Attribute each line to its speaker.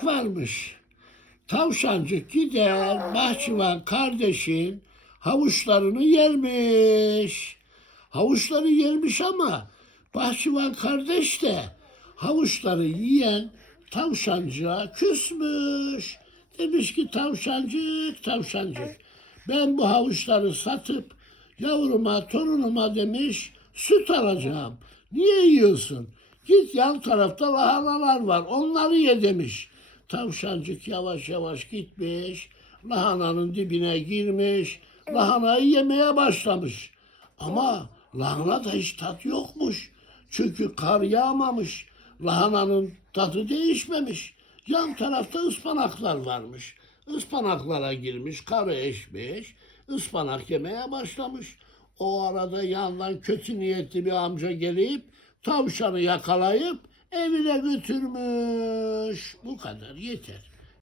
Speaker 1: ıspanak varmış. Tavşancık gider bahçıvan kardeşin havuçlarını yermiş. Havuçları yermiş ama bahçıvan kardeş de havuçları yiyen tavşancığa küsmüş. Demiş ki tavşancık tavşancık ben bu havuçları satıp yavruma torunuma demiş süt alacağım. Niye yiyorsun? Git yan tarafta lahanalar var onları ye demiş. Tavşancık yavaş yavaş gitmiş. Lahananın dibine girmiş. Lahanayı yemeye başlamış. Ama lahana da hiç tat yokmuş. Çünkü kar yağmamış. Lahananın tadı değişmemiş. Yan tarafta ıspanaklar varmış. Ispanaklara girmiş, karı eşmiş. ıspanak yemeye başlamış. O arada yandan kötü niyetli bir amca gelip tavşanı yakalayıp evine götürmüş. Bu kadar yeter.